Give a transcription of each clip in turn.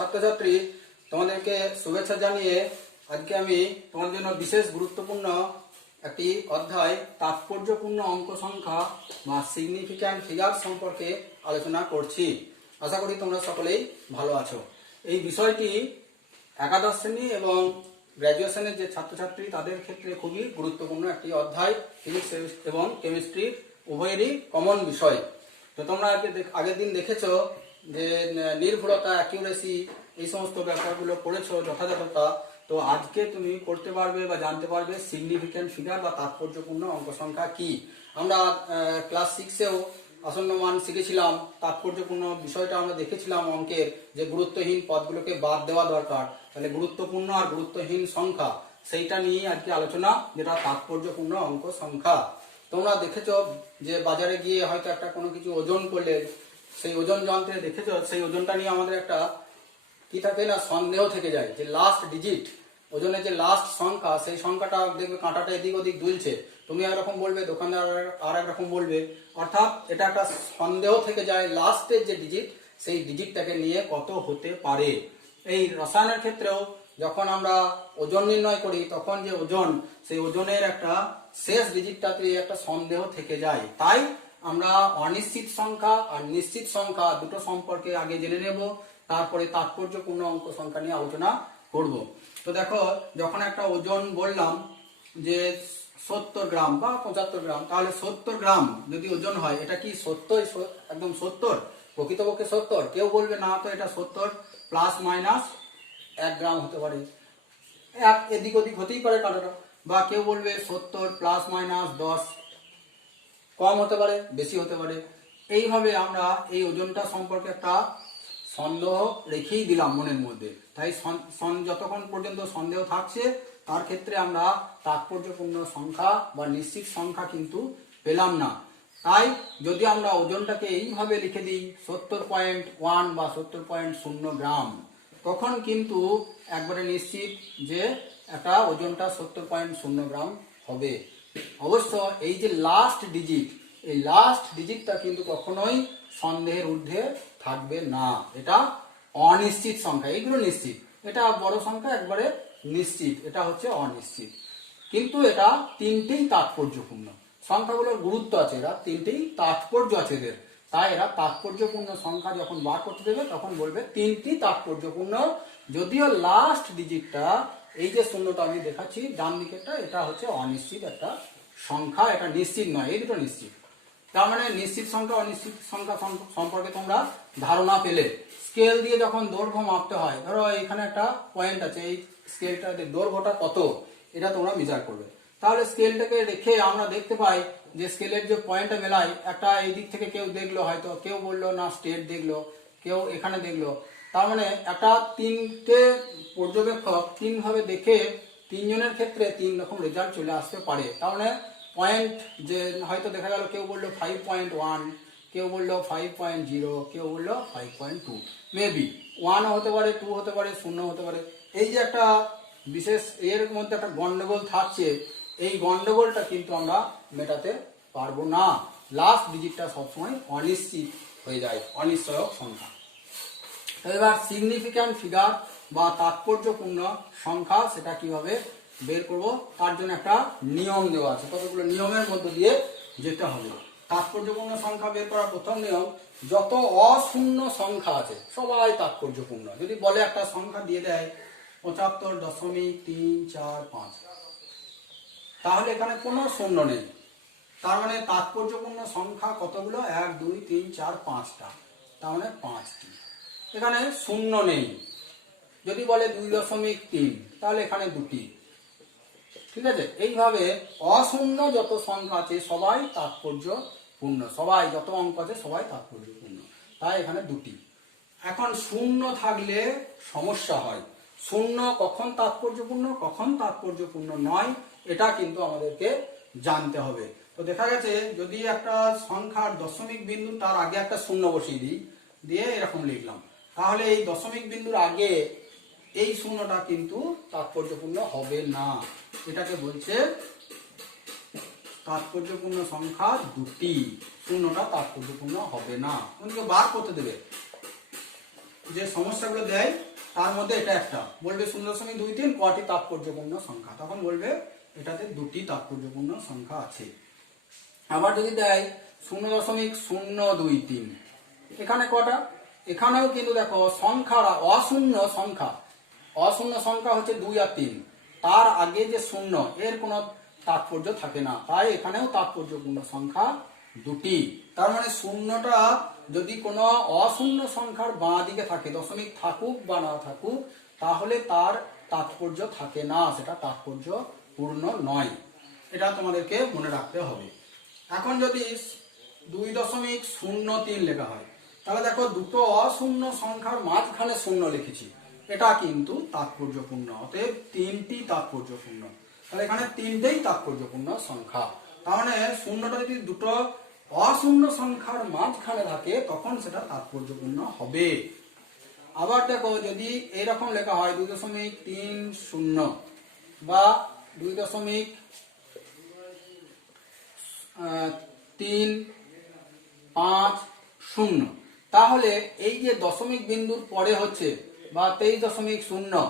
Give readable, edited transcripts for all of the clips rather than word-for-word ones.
ছাত্রছাত্রী, তোমাদেরকে শুভেচ্ছা জানিয়ে আজকে আমি তোমাদের জন্য বিশেষ গুরুত্বপূর্ণ একটি অধ্যায় তাৎপর্যপূর্ণ অঙ্ক সংখ্যা বা সিগনিফিক্যান্ট ফিগার সম্পর্কে আলোচনা করছি। আশা করি তোমরা সকলেই ভালো আছো। এই বিষয়টি একাদশ শ্রেণী এবং গ্র্যাজুয়েশনের যে ছাত্রছাত্রী তাদের ক্ষেত্রে খুবই গুরুত্বপূর্ণ একটি অধ্যায়। ফিজিক্স এবং কেমিস্ট্রি উভয়েরই কমন বিষয়। তো তোমরা আগের দিন দেখেছো যে নির্ভুলতা, অ্যাকিউরেসি, এই সমস্ত ব্যাপারগুলো পড়েছো যথাযথতা। তো আজকে তুমি করতে পারবে বা জানতে পারবে সিগনিফিক্যান্ট ফিগার বা তাৎপর্যপূর্ণ অঙ্ক সংখ্যা কি। আমরা ক্লাস 6-এও আসন্ন মান শিখেছিলাম। তাৎপর্যপূর্ণ বিষয়টা আমরা দেখেছিলাম অঙ্কের, যে গুরুত্বহীন পদগুলোকে বাদ দেওয়া দরকার। তাহলে গুরুত্বপূর্ণ আর গুরুত্বহীন সংখ্যা, সেইটা নিয়ে আজকে আলোচনা, যেটা তাৎপর্যপূর্ণ অঙ্ক সংখ্যা। তোমরা দেখেছো যে বাজারে গিয়ে হয়তো একটা কোনো কিছু ওজন করলে, সেই ওজন যন্ত্রে দেখেছো সেই ওজনটা নিয়ে আমাদের একটা কি থাকে না, সন্দেহ থেকে যায় যে লাস্ট ডিজিট, ওজনের যে লাস্ট সংখ্যা, সেই সংখ্যাটা দেখবে কাঁটাটা এদিক ওদিক দুলছে। তুমি একরকম বলবে, দোকানদার আর একরকম বলবে। অর্থাৎ এটা একটা সন্দেহ থেকে যায়, লাস্টের যে ডিজিট সেই ডিজিটটাকে নিয়ে কত হতে পারে। এই রসায়নের ক্ষেত্রেও যখন আমরা ওজন নির্ণয় করি, তখন যে ওজন, সেই ওজনের একটা শেষ ডিজিটটাতে একটা সন্দেহ থেকে যায়। তাই আমরা অনিশ্চিত সংখ্যা আর নিশ্চিত সংখ্যা দুটো সম্পর্কে আগে জেনে নেব, তারপরে তাৎপর্যপূর্ণ অঙ্ক সংখ্যা নিয়ে আলোচনা করব। তো দেখো, যখন একটা ওজন বললাম যে 70 গ্রাম বা 75 গ্রাম, তাহলে 70 গ্রাম যদি ওজন হয়, এটা কি সত্য, একদম 70? প্রকৃতপক্ষে 70? কেউ বলবে না, তো এটা 70 প্লাস মাইনাস 1 গ্রাম হতে পারে, এক এদিক ওদিক হতেই পারে কাঁটাটা। বা কেউ বলবে 70 প্লাস মাইনাস 10, কম হতে পারে, বেশি হতে পারে। এইভাবে আমরা এই ওজনটা সম্পর্কে একটা সন্দেহ রেখেই দিলাম মনের মধ্যে। তাই যতক্ষণ পর্যন্ত সন্দেহ থাকছে, তার ক্ষেত্রে আমরা তাৎপর্যপূর্ণ সংখ্যা বা নিশ্চিত সংখ্যা কিন্তু পেলাম না। তাই যদি আমরা ওজনটাকে এইভাবে লিখে দিই 70.1 বা 70.0 গ্রাম, তখন কিন্তু একবারে নিশ্চিত যে একটা ওজনটা 70.0 গ্রাম হবে। অবশ্য এই যে লাস্ট ডিজিট, এই লাস্ট ডিজিটটা কিন্তু কখনোই সন্দেহের ঊর্ধ্বে থাকবে না। এটা অনিশ্চিত সংখ্যা, এইগুলো নিশ্চিত। এটা বড় সংখ্যা একবারে নিশ্চিত, এটা হচ্ছে অনিশ্চিত। কিন্তু এটা তিনটেই তাৎপর্যপূর্ণ সংখ্যাগুলোর গুরুত্ব আছে, এরা তিনটেই তাৎপর্য আছে এদের। তাই এরা তাৎপর্যপূর্ণ সংখ্যা যখন বার করতে দেবে, তখন বলবে তিনটি তাৎপর্যপূর্ণ। যদিও লাস্ট ডিজিটটা, এই যে শূন্যটা আমি দেখাচ্ছি ডান দিকেরটা, এটা হচ্ছে অনিশ্চিত একটা সংখ্যা, এটা নিশ্চিত নয়। এই দুটো নিশ্চিত। তার মানে নিশ্চিত সংখ্যা অনিশ্চিত সংখ্যা সম্পর্কে তোমরা ধারণা পেলে। স্কেল দিয়ে যখন দৈর্ঘ্য মাপতে হয়, ধরো এখানে একটা পয়েন্ট আছে, এই স্কেলটা দৈর্ঘ্যটা কত, এটা তোমরা মেজার করবে। তাহলে স্কেলটাকে রেখে আমরা দেখতে পাই যে স্কেলের যে পয়েন্টটা মেলায়, একটা এই দিক থেকে কেউ দেখলো, হয়তো কেউ বললো না স্ট্রেট দেখলো, কেউ এখানে দেখলো। তার মানে একটা তিনটে পর্যবেক্ষক তিনভাবে দেখে তিনজনের ক্ষেত্রে তিন রকম রেজাল্ট চলে আসতে পারে। তার মানে পয়েন্ট যে হয়তো দেখা গেল, কেউ বললো 5.1, কেউ বললো 5.0, কেউ বললো 5.2, মেবি 1 হতে পারে, 2 হতে পারে, 0 হতে পারে। এই যে একটা বিশেষ এর মধ্যে একটা গন্ডগোল থাকছে, এই গন্ডগোলটা কিন্তু আমরা মেটাতে পারবো না। লাস্ট ডিজিটটা সবসময় অনিশ্চিত হয়ে যায়, অনিশ্চয়ক সংখ্যা। তো এবার সিগনিফিক্যান্ট ফিগার বা তাৎপর্যপূর্ণ সংখ্যা, সেটা কিভাবে বের করব, তার জন্য একটা নিয়ম দেওয়া আছে। কতগুলো নিয়মের মধ্য দিয়ে যেতে হবে। তাৎপর্যপূর্ণ সংখ্যা বের করার প্রথম নিয়ম, যত অশূন্য সংখ্যা আছে সবাই তাৎপর্যপূর্ণ। যদি বলে একটা সংখ্যা দিয়ে দেয় 75.345, তাহলে এখানে কোনো শূন্য নেই। তার মানে তাৎপর্যপূর্ণ সংখ্যা কতগুলো, 1 2 3 4 5টা, তার মানে 5টি। এখানে শূন্য নেই। যদি বলে 2.3, তাহলে এখানে 2টি। ঠিক আছে। এইভাবে অশূন্য যত সংখ্যা আছে সবাই তাৎপর্যপূর্ণ, সবাই যত অঙ্ক আছে সবাই তাৎপর্যপূর্ণ, তাই এখানে 2টি। এখন শূন্য থাকলে সমস্যা হয়। শূন্য কখন তাৎপর্যপূর্ণ, কখন তাৎপর্যপূর্ণ নয়, এটা কিন্তু আমাদেরকে জানতে হবে। তো দেখা গেছে যদি একটা সংখ্যার দশমিক বিন্দু, তার আগে একটা শূন্য বসিয়ে দিই, দিয়ে এরকম লিখলাম, তাহলে এই দশমিক বিন্দুর আগে এই শূন্যটা কিন্তু তাৎপর্যপূর্ণ হবে না। এটাকে বলছে তাৎপর্যপূর্ণ সংখ্যা 2টি, শূন্যটা তাৎপর্যপূর্ণ হবে না। তোমাকে বার করতে দেবে, যে সমস্যাগুলো দেয় তার মধ্যে এটা একটা বলবে 0.23 কটি তাৎপর্যপূর্ণ সংখ্যা, তখন বলবে এটাতে দুটি তাৎপর্যপূর্ণ সংখ্যা আছে। আবার যদি দেয় 0.023, এখানে কটা, এখানেও কিন্তু দেখো সংখ্যারা অশূন্য সংখ্যা হচ্ছে 2 আর 3, তার আগে যে শূন্য এর কোনো তাৎপর্য থাকে না, তাই এখানেও তাৎপর্যপূর্ণ সংখ্যা দুটি। তার মানে শূন্যটা যদি কোনো অশূন্য সংখ্যার বাঁ দিকে থাকে, দশমিক থাকুক বা না থাকুক, তাহলে তার তাৎপর্য থাকে না, সেটা তাৎপর্যপূর্ণ নয়। এটা তোমাদেরকে মনে রাখতে হবে। এখন যদি 2.03 লেখা হয়, তাহলে দেখো দুটো অশূন্য সংখ্যার মাঝখানে শূন্য লিখেছি, এটা কিন্তু তাৎপর্যপূর্ণ, অতএব 3টি তাৎপর্যপূর্ণ। তাহলে এখানে 3টেই তাৎপর্যপূর্ণ সংখ্যা। তার মানে শূন্যটা যদি দুটো অশূন্য সংখ্যার মাঝখানে থাকে তখন সেটা তাৎপর্যপূর্ণ হবে। আবার দেখো যদি এরকম লেখা হয় 2.30 বা 2.350, তাহলে এই যে দশমিক বিন্দুর পরে হচ্ছে বা 23.0,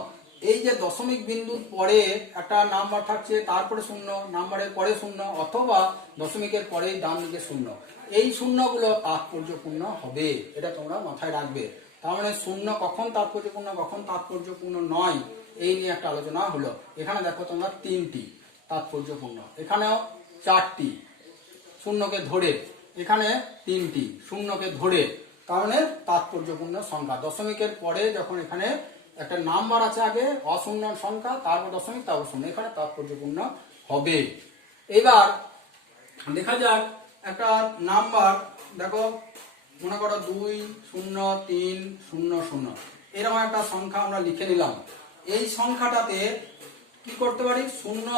এই যে দশমিক বিন্দুর পরে একটা নাম্বার থাকছে, তারপরে শূন্য, নাম্বারের পরে শূন্য, অথবা দশমিকের পরে ডান দিকে শূন্য, এই শূন্যগুলো তাৎপর্যপূর্ণ হবে, এটা তোমরা মাথায় রাখবে। তার মানে শূন্য কখন তাৎপর্যপূর্ণ কখন তাৎপর্যপূর্ণ নয়, এই নিয়ে একটা আলোচনা হলো। এখানে দেখো তোমরা 3টি তাৎপর্যপূর্ণ, এখানেও 4টি শূন্যকে ধরে, এখানে 3টি শূন্যকে ধরে, তার মানে তাৎপর্যপূর্ণ সংখ্যা। দশমিকের পরে যখন এখানে একটা নাম্বার আছে আগে অশূন্য সংখ্যা, তারপর দশমিক, তারপর শূন্য, এখানে তাৎপর্যপূর্ণ হবে। এবার দেখা যাক একটা নাম্বার, দেখো মনে করো 20300, এরকম একটা সংখ্যা আমরা লিখে নিলাম। এই সংখ্যাটাতে কি করতে পারি, শূন্য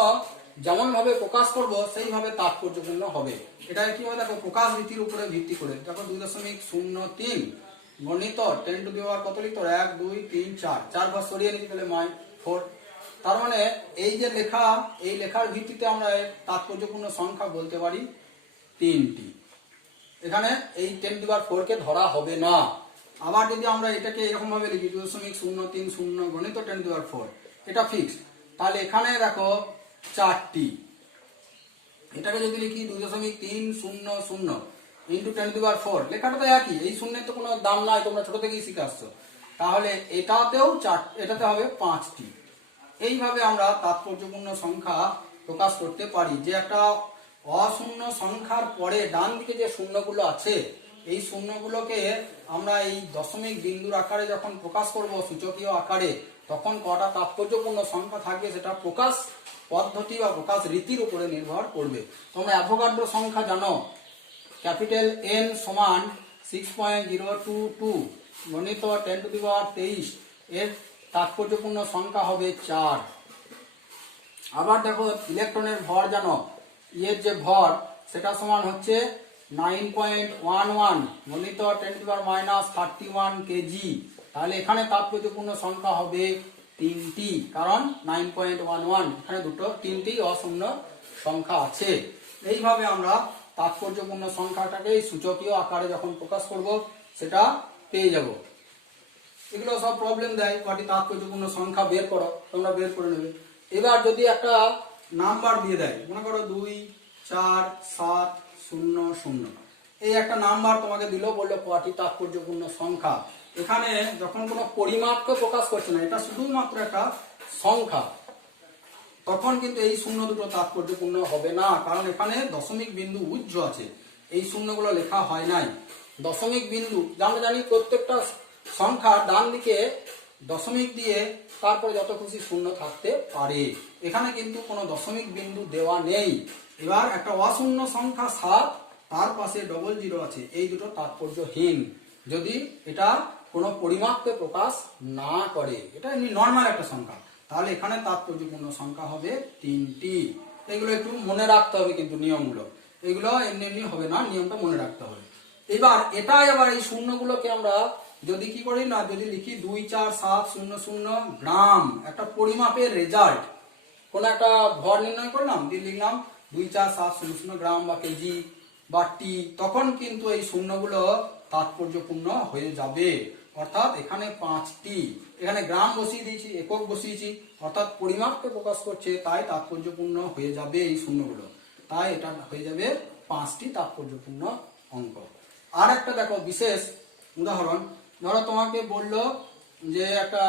যেমন ভাবে প্রকাশ করব সেইভাবে তাৎপর্যপূর্ণ হবে। এটা কি হয় দেখো, প্রকাশ রীতির উপরে ভিত্তি করে। দেখো 2.03 গণিত 10 টু দি পাওয়ার কত লিখতে, 1 2 3 4, 4 ঘর সরিয়ে নিতে গেলে 4। তার মানে এই যে লেখা, এই লেখার ভিত্তিতে আমরা তাৎপর্যপূর্ণ সংখ্যা বলতে পারি 3টি। এখানে এই 10 টু দি পাওয়ার 4 কে ধরা হবে না। আবার যদি আমরা এটাকে এরকম ভাবে লিখি 2.030 গণিত 10 টু দি পাওয়ার 4, এটা ফিক্স, তাহলে এখানে দেখো 4টি। এটাকে যদি লিখি 2.300 ইন্টু 10 টু দি পাওয়ার 4, লেখাটা তো একই, এই শূন্যের তো কোনো দাম নাই, তোমরা ছোট থেকেই শিখে আসছো। তাহলে এটাতেও এটাতে হবে 5টি। এইভাবে আমরা তাৎপর্যপূর্ণ সংখ্যা প্রকাশ করতে পারি, যে একটা অশূন্য সংখ্যার পরে ডান দিকে যে শূন্যগুলো আছে, এই শূন্যগুলোকে আমরা এই দশমিক বিন্দুর আকারে যখন প্রকাশ করব সূচকীয় আকারে, তখন কটা তাৎপর্যপূর্ণ সংখ্যা থাকবে সেটা প্রকাশ পদ্ধতি বা প্রকাশ রীতির উপরে নির্ভর করবে। তোমরা অ্যাভোগাড্রো সংখ্যা জানো, ক্যাপিটাল N সমান 6.022 গণিত 10 টু দি পাওয়ার 23, এর তাৎপর্যপূর্ণ সংখ্যা হবে 4। আবার দেখো ইলেকট্রনের ভর জানো, এর যে ভর সেটা সমান হচ্ছে 9.11 গণিত 10 টু দি পাওয়ার -31 কেজি। তাহলে এখানে তাৎপর্যপূর্ণ সংখ্যা হবে 3টি, কারণ 9.11, এখানে দুটো 3টি অশূন্য সংখ্যা আছে। এইভাবে আমরা তাৎপর্যপূর্ণ সংখ্যাটাকে সূচকীয় আকারে যখন প্রকাশ করব সেটা পেয়ে যাব। এগুলো সব প্রবলেম দেয়, কটি তাৎপর্যপূর্ণ সংখ্যা বের করো, তোমরা বের করে নেবে। এবার যদি একটা নাম্বার দিয়ে দেয়, মনে করো 2 4 7 0 0, এই একটা নাম্বার তোমাকে দিল, বললো কটি তাৎপর্যপূর্ণ সংখ্যা। এখানে যখন কোনো পরিমাপকে প্রকাশ করছে না, এটা শুধুমাত্র একটা সংখ্যা, তখন কিন্তু এই শূন্য দুটো তাৎপর্যপূর্ণ হবে না, কারণ এখানে দশমিক বিন্দু উজ্জ্ব আছে, এই শূন্যগুলো লেখা হয় নাই। দশমিক বিন্দু আমরা জানি প্রত্যেকটা সংখ্যা ডান দিকে দশমিক দিয়ে তারপরে যত খুশি শূন্য থাকতে পারে, এখানে কিন্তু কোনো দশমিক বিন্দু দেওয়া নেই। এবার একটা অশূন্য সংখ্যা 7, তার পাশে 00 আছে, এই দুটো তাৎপর্যহীন যদি এটা কোনো পরিমাপকে প্রকাশ না করে, এটা এমনি নর্মাল একটা সংখ্যা, তাহলে এখানে তাৎপর্যপূর্ণ সংখ্যা হবে 3টি। এগুলো একটু মনে রাখতে হবে, কিন্তু নিয়মগুলো এগুলো এমনি এমনি হবে না, নিয়মটা মনে রাখতে হবে। এবার এবার এই শূন্যগুলোকে আমরা যদি কি করি না, যদি লিখি 2 4 7 0 0 গ্রাম, একটা পরিমাপের রেজাল্ট, কোন একটা ভর নির্ণয় করলাম, দিয়ে লিখলাম 2 4 7 0 0 গ্রাম বা কেজি বা টি, তখন কিন্তু এই শূন্যগুলো তাৎপর্যপূর্ণ হয়ে যাবে। অর্থাৎ এখানে 5টি, এখানে গ্রাম বসিয়ে দিয়েছি, একক বসিয়েছি, অর্থাৎ পরিমাপকে প্রকাশ করছে, তাই তাৎপর্যপূর্ণ হয়ে যাবে এই শূন্যগুলো, তাই এটা হয়ে যাবে 5টি তাৎপর্যপূর্ণ অঙ্ক। আর একটা দেখো বিশেষ উদাহরণ, ধরো তোমাকে বললো যে একটা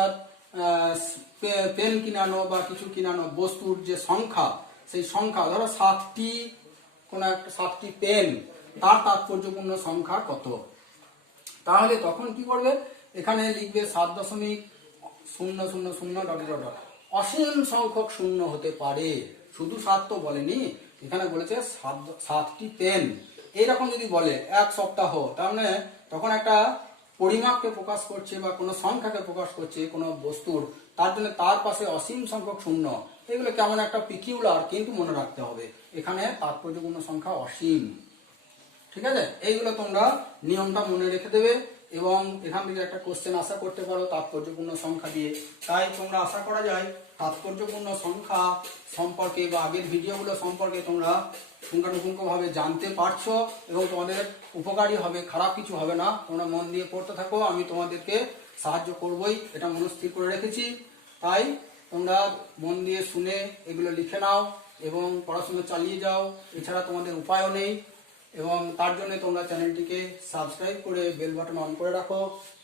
পেন কিনানো বা কিছু কিনানো বস্তুর যে সংখ্যা, সেই সংখ্যা ধরো 7টি, কোন একটা 7টি পেন, তার তাৎপর্যপূর্ণ সংখ্যা কত। তাহলে তখন কি করবে, এখানে লিখবে 7.000 অসীম সংখ্যক শূন্য হতে পারে, শুধু 7 তো বলেনি, এখানে বলেছে 7টি পেন। এইরকম যদি বলে এক সপ্তাহ, তার মানে তখন একটা পরিমাপকে প্রকাশ করছে বা কোনো সংখ্যাকে প্রকাশ করছে কোনো বস্তুর, তার জন্য তার পাশে অসীম সংখ্যক শূন্য, এগুলো কেমন একটা পিকিউলার, কিন্তু মনে রাখতে হবে এখানে তাৎপর্যপূর্ণ সংখ্যা অসীম। ঠিক আছে, এইগুলো তোমরা নিয়মটা মনে রেখে দেবে, এবং এখান থেকে একটা কোশ্চেন আশা করতে পারো তাৎপর্যপূর্ণ সংখ্যা দিয়ে। তাই তোমরা আশা করা যায় তাৎপর্যপূর্ণ সংখ্যা সম্পর্কে বা আগের ভিডিওগুলো সম্পর্কে তোমরা পুঙ্খানুপুঙ্খভাবে জানতে পারছো, এবং তোমাদের উপকারী হবে, খারাপ কিছু হবে না। তোমরা মন দিয়ে পড়তে থাকো, আমি তোমাদেরকে সাহায্য করবই, এটা মনস্থির করে রেখেছি। তাই তোমরা মন দিয়ে শুনে এগুলো লিখে নাও এবং পড়াশোনা চালিয়ে যাও, এছাড়া তোমাদের উপায়ও নেই। এবং তার জন্য তোমরা চ্যানেলটিকে সাবস্ক্রাইব করে বেল বাটন অন করে রাখো,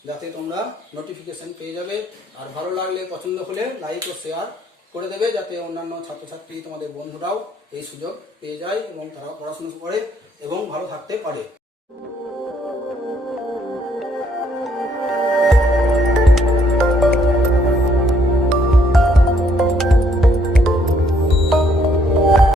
যাতে তোমরা নোটিফিকেশন পেয়ে যাবে। আর ভালো লাগলে, পছন্দ হলে লাইক ও শেয়ার করে দেবে, যাতে অন্যান্য ছাত্রছাত্রী, তোমাদের বন্ধুরাও এই সুযোগ পেয়ে যায় এবং তারাও পড়াশোনা করে এবং ভালো থাকতে পারে।